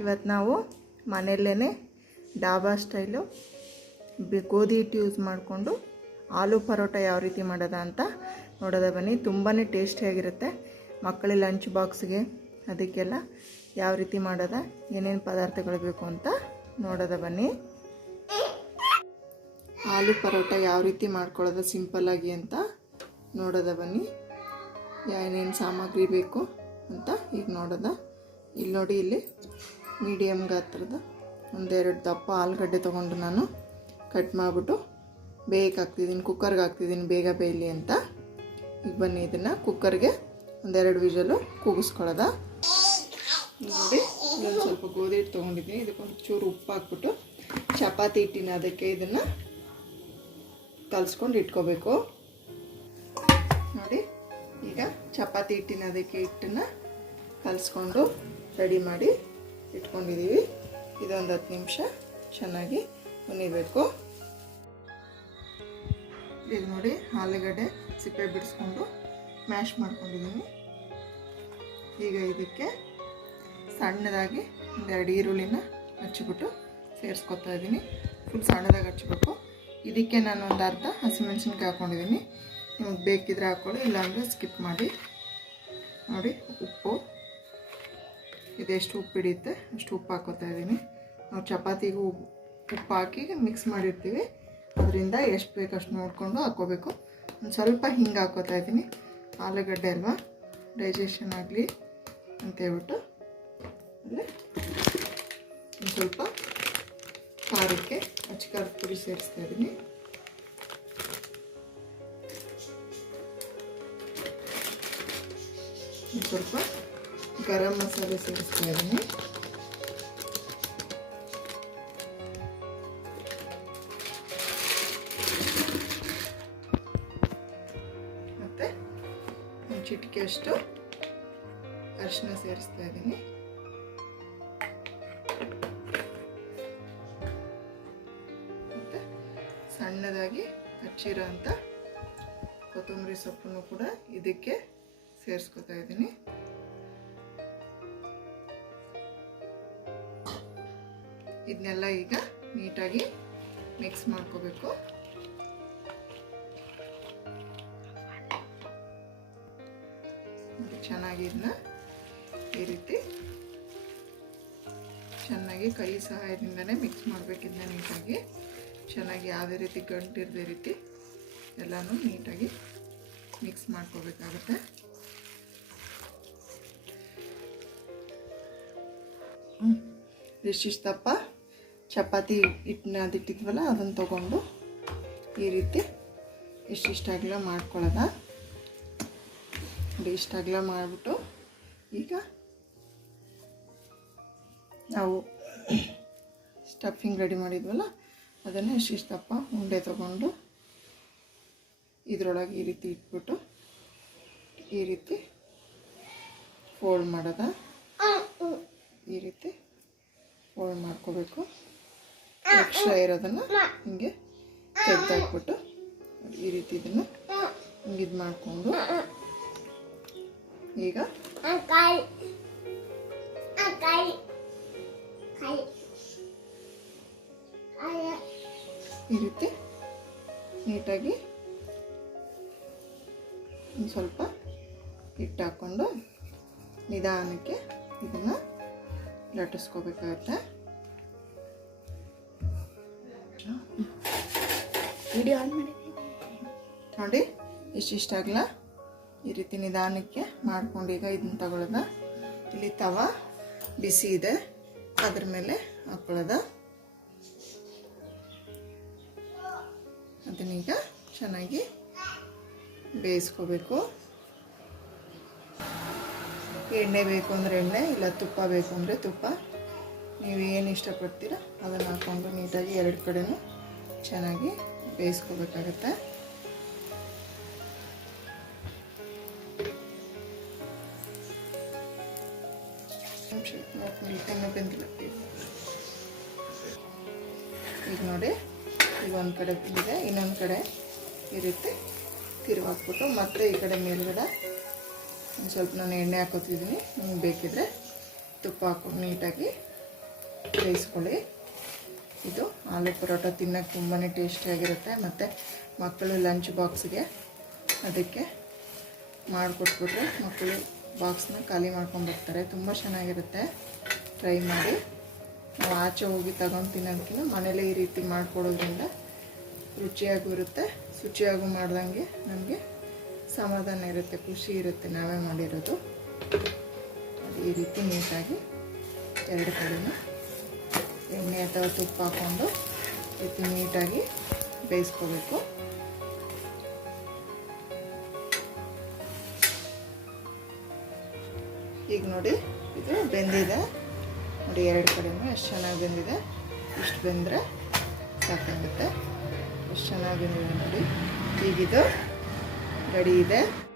ಇವತ್ತು ನಾವು ಮನೆಯಲ್ಲೇ ಡಾಬಾ ಸ್ಟೈಲು ಗೋಧಿ ಹಿಟ್ಟು ಯೂಸ್ ಮಾಡಿಕೊಂಡು ಆಲೂ ಪರೋಟ ಯಾವ ರೀತಿ ಮಾಡೋದ ಅಂತ ನೋಡೋದ ಬನ್ನಿ. ತುಂಬಾ ಟೇಸ್ಟಿಯಾಗಿರುತ್ತೆ. ಮಕ್ಕಳ ಲಂಚ್ ಬಾಕ್ಸ್ಗೆ ಅದಕ್ಕೆಲ್ಲ ಯಾವ ರೀತಿ ಮಾಡೋದ, ಏನೇನು ಪದಾರ್ಥಗಳು ಬೇಕು ಅಂತ ನೋಡೋದ ಬನ್ನಿ. ಆಲೂ ಪರೋಟ ಯಾವ ರೀತಿ ಮಾಡ್ಕೊಳ್ಳೋದು ಸಿಂಪಲ್ಲಾಗಿ ಅಂತ ನೋಡೋದ ಬನ್ನಿ. ಏನೇನು ಸಾಮಗ್ರಿ ಬೇಕು ಅಂತ ಈಗ ನೋಡೋದ. ಇಲ್ಲಿ ನೋಡಿ, ಇಲ್ಲಿ ಮೀಡಿಯಮ್ ಗಾತ್ರದ ಒಂದೆರಡು ದಪ್ಪ ಆಲೂಗಡ್ಡೆ ತೊಗೊಂಡು ನಾನು ಕಟ್ ಮಾಡಿಬಿಟ್ಟು ಬೇಯಕ್ಕೆ ಹಾಕ್ತಿದ್ದೀನಿ, ಕುಕ್ಕರ್ಗೆ ಹಾಕ್ತಿದ್ದೀನಿ ಬೇಗ ಬೇಯಲಿ ಅಂತ. ಈಗ ಬನ್ನಿ, ಇದನ್ನು ಕುಕ್ಕರ್ಗೆ ಒಂದೆರಡು ವಿಷಲು ಕೂಗಿಸ್ಕೊಳ್ಳೋದ. ನೋಡಿ, ಇನ್ನೊಂದು ಸ್ವಲ್ಪ ಗೋಧಿ ಹಿಟ್ಟು ತೊಗೊಂಡಿದ್ದೀನಿ. ಇದಕ್ಕೊಂದು ಚೂರು ಉಪ್ಪು ಹಾಕ್ಬಿಟ್ಟು ಚಪಾತಿ ಹಿಟ್ಟಿನ ಅದಕ್ಕೆ ಇದನ್ನು ಕಲಿಸ್ಕೊಂಡು ಇಟ್ಕೋಬೇಕು. ನೋಡಿ, ಈಗ ಚಪಾತಿ ಹಿಟ್ಟಿನ ಅದಕ್ಕೆ ಹಿಟ್ಟನ್ನು ಕಲಿಸ್ಕೊಂಡು ರೆಡಿ ಮಾಡಿ ಇಟ್ಕೊಂಡಿದ್ದೀವಿ. ಇದೊಂದು 10 ನಿಮಿಷ ಚೆನ್ನಾಗಿ ಹುನಿಬೇಕು. ಈಗ ನೋಡಿ, ಆಲೂಗಡ್ಡೆ ಸಿಪ್ಪೆ ಬಿಡಿಸ್ಕೊಂಡು ಮ್ಯಾಶ್ ಮಾಡ್ಕೊಂಡಿದ್ದೀನಿ. ಈಗ ಇದಕ್ಕೆ ಸಣ್ಣದಾಗಿ ಒಂದೆರಡು ಈರುಳ್ಳಿನ ಹಚ್ಚಿಬಿಟ್ಟು ಸೇರಿಸ್ಕೊತಾ ಇದ್ದೀನಿ. ಫುಲ್ ಸಣ್ಣದಾಗಿ ಹಚ್ಚಬೇಕು. ಇದಕ್ಕೆ ನಾನು ಒಂದು ಅರ್ಧ ಹಸಿಮೆಣಸಿನ್ಕಾಯಿ ಹಾಕ್ಕೊಂಡಿದ್ದೀನಿ. ನಿಮಗೆ ಬೇಕಿದ್ರೆ ಹಾಕ್ಕೊಳ್ಳಿ, ಇಲ್ಲಾಂದರೆ ಸ್ಕಿಪ್ ಮಾಡಿ. ನೋಡಿ, ಉಪ್ಪು ಇದೆಷ್ಟು ಉಪ್ಪು ಹಿಡಿಯುತ್ತೆ ಅಷ್ಟು ಉಪ್ಪು ಹಾಕೋತಾ ಇದ್ದೀನಿ. ನಾವು ಚಪಾತಿಗೂ ಉಪ್ಪು ಹಾಕಿ ಮಿಕ್ಸ್ ಮಾಡಿರ್ತೀವಿ, ಅದರಿಂದ ಎಷ್ಟು ಬೇಕು ಅಷ್ಟು ನೋಡಿಕೊಂಡು ಹಾಕ್ಕೋಬೇಕು. ಒಂದು ಸ್ವಲ್ಪ ಹಿಂಗೆ ಹಾಕೋತಾ ಇದ್ದೀನಿ. ಆಲೂಗಡ್ಡೆ ಅಲ್ವಾ, ಡೈಜೆಷನ್ ಆಗಲಿ ಅಂತೇಳ್ಬಿಟ್ಟು. ಅಲ್ಲೇ ಒಂದು ಸ್ವಲ್ಪ ಖಾರಕ್ಕೆ ಅಚ್ಕಾರದ ಪುಡಿ ಸೇರಿಸ್ತಾ ಇದ್ದೀನಿ. ಒಂದು ಸ್ವಲ್ಪ ಗರಂ ಮಸಾಲೆ ಸೇರಿಸ್ತಾ ಇದ್ದೀನಿ. ಮತ್ತು ಒಂದು ಚಿಟಿಕೆಯಷ್ಟು ಅರಿಶಿನ ಸೇರಿಸ್ತಾ ಇದ್ದೀನಿ. ಮತ್ತು ಸಣ್ಣದಾಗಿ ಹಚ್ಚಿರೋ ಅಂಥ ಕೊತ್ತಂಬರಿ ಸೊಪ್ಪನ್ನು ಕೂಡ ಇದಕ್ಕೆ ಸೇರಿಸ್ಕೊತಾ ಇದ್ದೀನಿ. ಇದನ್ನೆಲ್ಲ ಈಗ ನೀಟಾಗಿ ಮಿಕ್ಸ್ ಮಾಡ್ಕೋಬೇಕು. ಚೆನ್ನಾಗಿ ಇದನ್ನ ಈ ರೀತಿ ಚೆನ್ನಾಗಿ ಕೈ ಸಹಾಯದಿಂದನೇ ಮಿಕ್ಸ್ ಮಾಡಬೇಕು. ಇದನ್ನ ನೀಟಾಗಿ ಚೆನ್ನಾಗಿ ಯಾವುದೇ ರೀತಿ ಗಂಟಿರದೇ ರೀತಿ ಎಲ್ಲನೂ ನೀಟಾಗಿ ಮಿಕ್ಸ್ ಮಾಡ್ಕೋಬೇಕಾಗುತ್ತೆ. ಇಷ್ಟಿಷ್ಟು ದಪ್ಪ ಚಪಾತಿ ಹಿಟ್ಟನ್ನ ಅದಿಟ್ಟಿದ್ವಲ್ಲ ಅದನ್ನು ತೊಗೊಂಡು ಈ ರೀತಿ ಇಷ್ಟಿಷ್ಟು ಅಗಲ ಮಾಡ್ಕೊಳ್ಳೋದ. ಇಷ್ಟು ಅಗಲ ಮಾಡಿಬಿಟ್ಟು ಈಗ ನಾವು ಸ್ಟಫಿಂಗ್ ರೆಡಿ ಮಾಡಿದ್ವಲ್ಲ ಅದನ್ನು ಇಷ್ಟಿಷ್ಟು ದಪ್ಪ ಉಂಡೆ ತೊಗೊಂಡು ಇದರೊಳಗೆ ಈ ರೀತಿ ಇಟ್ಬಿಟ್ಟು ಈ ರೀತಿ ಫೋಲ್ಡ್ ಮಾಡೋದ. ಈ ರೀತಿ ಫೋಲ್ಡ್ ಮಾಡ್ಕೋಬೇಕು. ಎಕ್ಸ್ಟ್ರಾ ಇರೋದನ್ನು ಹಿಂಗೆ ತೆಗೆದಾಕ್ಬಿಟ್ಟು ಈ ರೀತಿ ಇದನ್ನು ಹಿಂಗೆ ಇದು ಮಾಡಿಕೊಂಡು ಈಗ ಈ ರೀತಿ ನೀಟಾಗಿ ಒಂದು ಸ್ವಲ್ಪ ಹಿಟ್ಟು ಹಾಕ್ಕೊಂಡು ನಿಧಾನಕ್ಕೆ ಇದನ್ನು ಲಟ್ಟಿಸ್ಕೋಬೇಕಾಗತ್ತೆ. ನೋಡಿ, ಇಷ್ಟಿಷ್ಟಾಗಲ ಈ ರೀತಿ ನಿಧಾನಕ್ಕೆ ಮಾಡ್ಕೊಂಡು ಈಗ ಇದನ್ನ ತಗೊಳ್ಳೋದ. ಇಲ್ಲಿ ತವ ಬಿಸಿ ಇದೆ, ಅದ್ರ ಮೇಲೆ ಹಾಕೊಳ್ಳೋದ. ಅದನ್ನೀಗ ಚೆನ್ನಾಗಿ ಬೇಯಿಸ್ಕೋಬೇಕು. ಎಣ್ಣೆ ಬೇಕು ಅಂದರೆ ಎಣ್ಣೆ, ಇಲ್ಲ ತುಪ್ಪ ಬೇಕು ಅಂದರೆ ತುಪ್ಪ, ನೀವು ಏನು ಇಷ್ಟಪಡ್ತೀರ ಅದನ್ನು ಹಾಕ್ಕೊಂಡು ನೀಟಾಗಿ ಎರಡು ಕಡೆನೂ ಚೆನ್ನಾಗಿ ಬೇಯಿಸ್ಕೋಬೇಕಾಗತ್ತೆ. ಈಗ ನೋಡಿ, ಈಗ ಒಂದು ಕಡೆ ಬಂದಿದೆ, ಇನ್ನೊಂದು ಕಡೆ ಈ ರೀತಿ ತಿರುವಾಕ್ಬಿಟ್ಟು ಮತ್ತೆ ಈ ಕಡೆ ಮೇಲ್ಗಡೆ ಒಂದು ಸ್ವಲ್ಪ ನಾನು ಎಣ್ಣೆ ಹಾಕೋತಿದ್ದೀನಿ. ನಿಮ್ಗೆ ಬೇಕಿದ್ರೆ ತುಪ್ಪ ಹಾಕೊಂಡು ನೀಟಾಗಿ ಬೇಯಿಸ್ಕೊಳ್ಳಿ. ಇದು ಆಲೂ ಪರೋಟ ತಿನ್ನೋಕ್ಕೆ ತುಂಬಾ ಟೇಸ್ಟಿಯಾಗಿರುತ್ತೆ. ಮತ್ತು ಮಕ್ಕಳು ಲಂಚ್ ಬಾಕ್ಸ್ಗೆ ಅದಕ್ಕೆ ಮಾಡಿಕೊಟ್ಬಿಟ್ರೆ ಮಕ್ಕಳು ಬಾಕ್ಸ್ನ ಖಾಲಿ ಮಾಡ್ಕೊಂಡ್ಬರ್ತಾರೆ. ತುಂಬ ಚೆನ್ನಾಗಿರುತ್ತೆ, ಟ್ರೈ ಮಾಡಿ. ನಾವು ಆಚೆ ಹೋಗಿ ತಗೊಂಡು ತಿನ್ನೋದಕ್ಕಿಂತ ಮನೇಲೇ ಈ ರೀತಿ ಮಾಡಿಕೊಡೋದ್ರಿಂದ ರುಚಿಯಾಗೂ ಇರುತ್ತೆ, ಶುಚಿಯಾಗೂ ಮಾಡ್ದಂಗೆ ನಮಗೆ ಸಮಾಧಾನ ಇರುತ್ತೆ, ಖುಷಿ ಇರುತ್ತೆ ನಾವೇ ಮಾಡಿರೋದು. ಈ ರೀತಿ ನೀಟಾಗಿ ಎರಡು ಕಡೆನೂ ಎಣ್ಣೆ ಅಥವಾ ತುಪ್ಪ ಹಾಕ್ಕೊಂಡು ಈ ರೀತಿ ನೀಟಾಗಿ ಬೇಯಿಸ್ಕೋಬೇಕು. ಈಗ ನೋಡಿ ಇದು ಬೆಂದಿದೆ ನೋಡಿ, ಎರಡು ಕಡೆಯೂ ಎಷ್ಟು ಚೆನ್ನಾಗಿ ಬೆಂದಿದೆ. ಇಷ್ಟು ಬೆಂದರೆ ಸಾಕಾಗುತ್ತೆ. ಎಷ್ಟು ಚೆನ್ನಾಗಿ ಬೆಂದಿದೆ ನೋಡಿ. ಈಗಿದು ರೆಡಿ ಇದೆ.